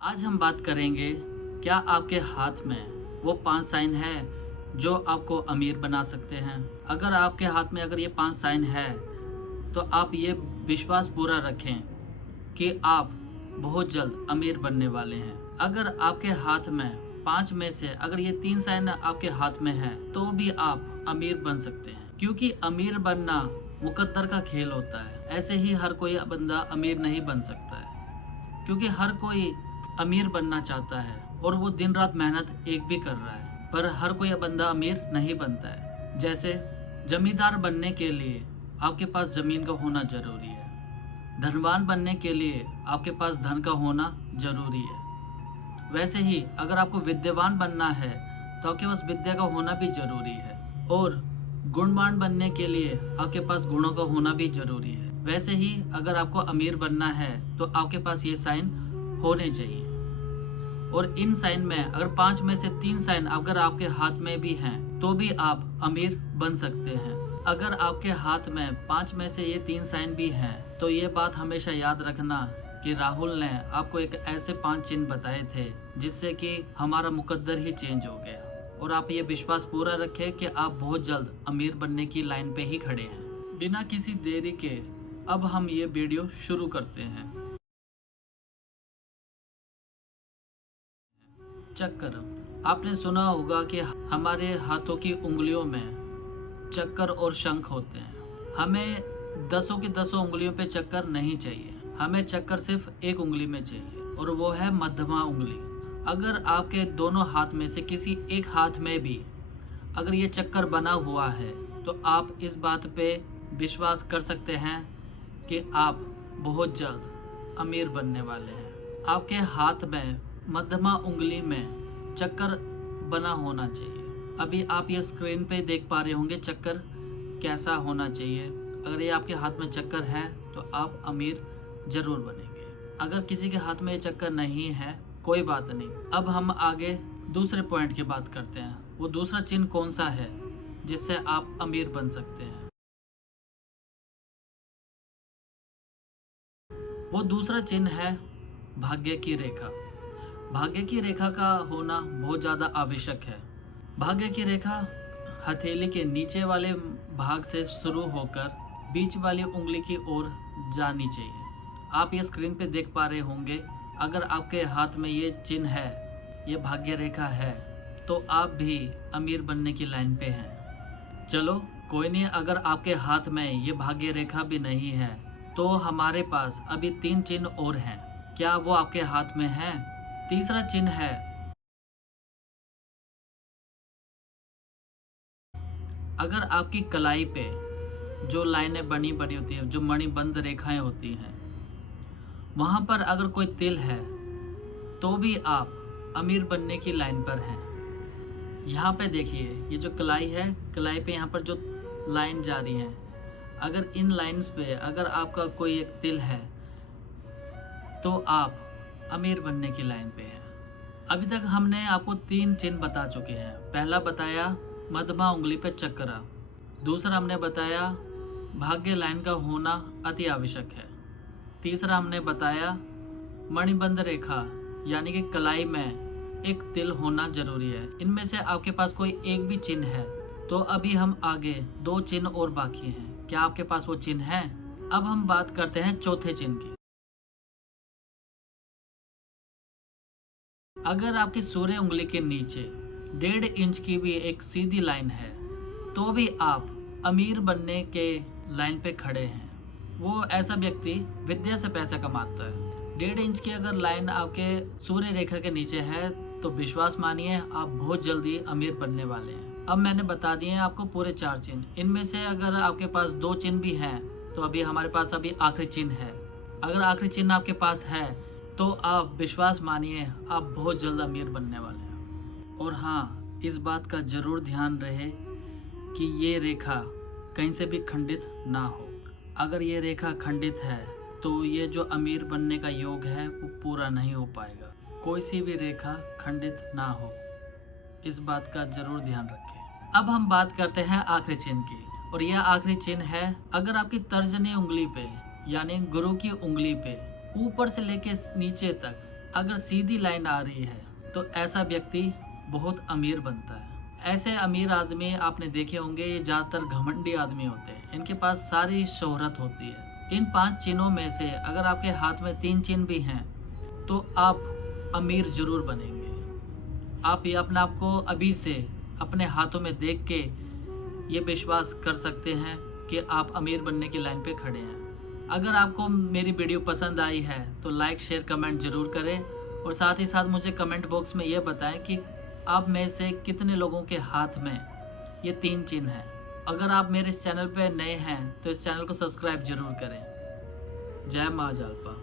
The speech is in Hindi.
आज हम बात करेंगे, क्या आपके हाथ में वो 5 साइन है जो आपको अमीर बना सकते हैं। अगर आपके हाथ में अगर ये 5 साइन है तो आप ये विश्वास पूरा रखें कि आप बहुत जल्द अमीर बनने वाले हैं। अगर आपके हाथ में 5 में से अगर ये 3 साइन आपके हाथ में है तो भी आप अमीर बन सकते हैं, क्योंकि अमीर बनना मुकद्दर का खेल होता है। ऐसे ही हर कोई बंदा अमीर नहीं बन सकता है, क्योंकि हर कोई अमीर बनना चाहता है और वो दिन रात मेहनत एक भी कर रहा है, पर हर कोई बंदा अमीर नहीं बनता है। जैसे जमींदार बनने के लिए आपके पास जमीन का होना जरूरी है, धनवान बनने के लिए आपके पास धन का होना जरूरी है। वैसे ही अगर आपको विद्यावान बनना है तो आपके पास विद्या का होना भी जरूरी है, और गुणवान बनने के लिए आपके पास गुणों का होना भी जरूरी है। वैसे ही अगर आपको अमीर बनना है तो आपके पास ये साइन होने चाहिए। और इन साइन में अगर 5 में से 3 साइन अगर आपके हाथ में भी हैं तो भी आप अमीर बन सकते हैं। अगर आपके हाथ में 5 में से ये 3 साइन भी हैं तो ये बात हमेशा याद रखना कि राहुल ने आपको एक ऐसे 5 चिन्ह बताए थे जिससे कि हमारा मुकद्दर ही चेंज हो गया। और आप ये विश्वास पूरा रखें कि आप बहुत जल्द अमीर बनने की लाइन पे ही खड़े हैं। बिना किसी देरी के अब हम ये वीडियो शुरू करते हैं। चक्कर। आपने सुना होगा कि हमारे हाथों की उंगलियों में चक्कर और शंख होते हैं। हमें 10 की 10 उंगलियों पे चक्कर नहीं चाहिए, हमें चक्कर सिर्फ एक उंगली में चाहिए, और वो है मध्यमा उंगली। अगर आपके दोनों हाथ में से किसी एक हाथ में भी अगर ये चक्कर बना हुआ है तो आप इस बात पे विश्वास कर सकते हैं कि आप बहुत जल्द अमीर बनने वाले हैं। आपके हाथ में मध्यमा उंगली में चक्कर बना होना चाहिए। अभी आप ये स्क्रीन पे देख पा रहे होंगे चक्कर कैसा होना चाहिए। अगर ये आपके हाथ में चक्कर है तो आप अमीर जरूर बनेंगे। अगर किसी के हाथ में ये चक्कर नहीं है कोई बात नहीं। अब हम आगे दूसरे पॉइंट की बात करते हैं। वो दूसरा चिन्ह कौन सा है जिससे आप अमीर बन सकते हैं। वो दूसरा चिन्ह है भाग्य की रेखा। भाग्य की रेखा का होना बहुत ज़्यादा आवश्यक है। भाग्य की रेखा हथेली के नीचे वाले भाग से शुरू होकर बीच वाली उंगली की ओर जानी चाहिए। आप ये स्क्रीन पे देख पा रहे होंगे। अगर आपके हाथ में ये चिन्ह है, ये भाग्य रेखा है, तो आप भी अमीर बनने की लाइन पे हैं। चलो कोई नहीं, अगर आपके हाथ में ये भाग्य रेखा भी नहीं है तो हमारे पास अभी 3 चिन्ह और हैं। क्या वो आपके हाथ में है? तीसरा चिन्ह है अगर आपकी कलाई पे जो लाइनें बनी बनी होती हैं, जो मणिबंध रेखाएं होती हैं, वहां पर अगर कोई तिल है तो भी आप अमीर बनने की लाइन पर हैं। यहाँ पे देखिए, ये जो कलाई है, कलाई पे यहाँ पर जो लाइन जा रही है, अगर इन लाइंस पे अगर आपका कोई एक तिल है तो आप अमीर बनने की लाइन पे हैं। अभी तक हमने आपको 3 चिन्ह बता चुके हैं। पहला बताया मध्यमा उंगली पे चक्करा, दूसरा हमने बताया भाग्य लाइन का होना अति आवश्यक है, तीसरा हमने बताया मणिबंध रेखा यानी कि कलाई में एक तिल होना जरूरी है। इनमें से आपके पास कोई एक भी चिन्ह है तो अभी हम आगे 2 चिन्ह और बाकी हैं। क्या आपके पास वो चिन्ह है? अब हम बात करते हैं चौथे चिन्ह की। अगर आपकी सूर्य उंगली के नीचे 1.5 इंच की भी एक सीधी लाइन है तो भी आप अमीर बनने के लाइन पे खड़े हैं। वो ऐसा व्यक्ति विद्या से पैसा कमाता है। 1.5 इंच की अगर लाइन आपके सूर्य रेखा के नीचे है तो विश्वास मानिए आप बहुत जल्दी अमीर बनने वाले हैं। अब मैंने बता दिए हैं आपको पूरे 4 चिन्ह। इनमें से अगर आपके पास 2 चिन्ह भी हैं तो अभी हमारे पास अभी आखिरी चिन्ह है। अगर आखिरी चिन्ह आपके पास है तो आप विश्वास मानिए आप बहुत जल्द अमीर बनने वाले हैं। और हाँ, इस बात का जरूर ध्यान रहे कि ये रेखा कहीं से भी खंडित ना हो। अगर ये रेखा खंडित है तो ये जो अमीर बनने का योग है वो पूरा नहीं हो पाएगा। कोई सी भी रेखा खंडित ना हो, इस बात का जरूर ध्यान रखें। अब हम बात करते हैं आखिरी चिन्ह की, और यह आखिरी चिन्ह है अगर आपकी तर्जनी उंगली पे यानी गुरु की उंगली पे ऊपर से लेके नीचे तक अगर सीधी लाइन आ रही है तो ऐसा व्यक्ति बहुत अमीर बनता है। ऐसे अमीर आदमी आपने देखे होंगे, ये ज़्यादातर घमंडी आदमी होते हैं, इनके पास सारी शोहरत होती है। इन 5 चिन्हों में से अगर आपके हाथ में 3 चिन्ह भी हैं तो आप अमीर जरूर बनेंगे। आप ये अपने आप को अभी से अपने हाथों में देख के ये विश्वास कर सकते हैं कि आप अमीर बनने की लाइन पे खड़े हैं। अगर आपको मेरी वीडियो पसंद आई है तो लाइक शेयर कमेंट जरूर करें, और साथ ही साथ मुझे कमेंट बॉक्स में ये बताएं कि आप में से कितने लोगों के हाथ में ये 3 चिन्ह हैं। अगर आप मेरे इस चैनल पे नए हैं तो इस चैनल को सब्सक्राइब जरूर करें। जय मां जालपा।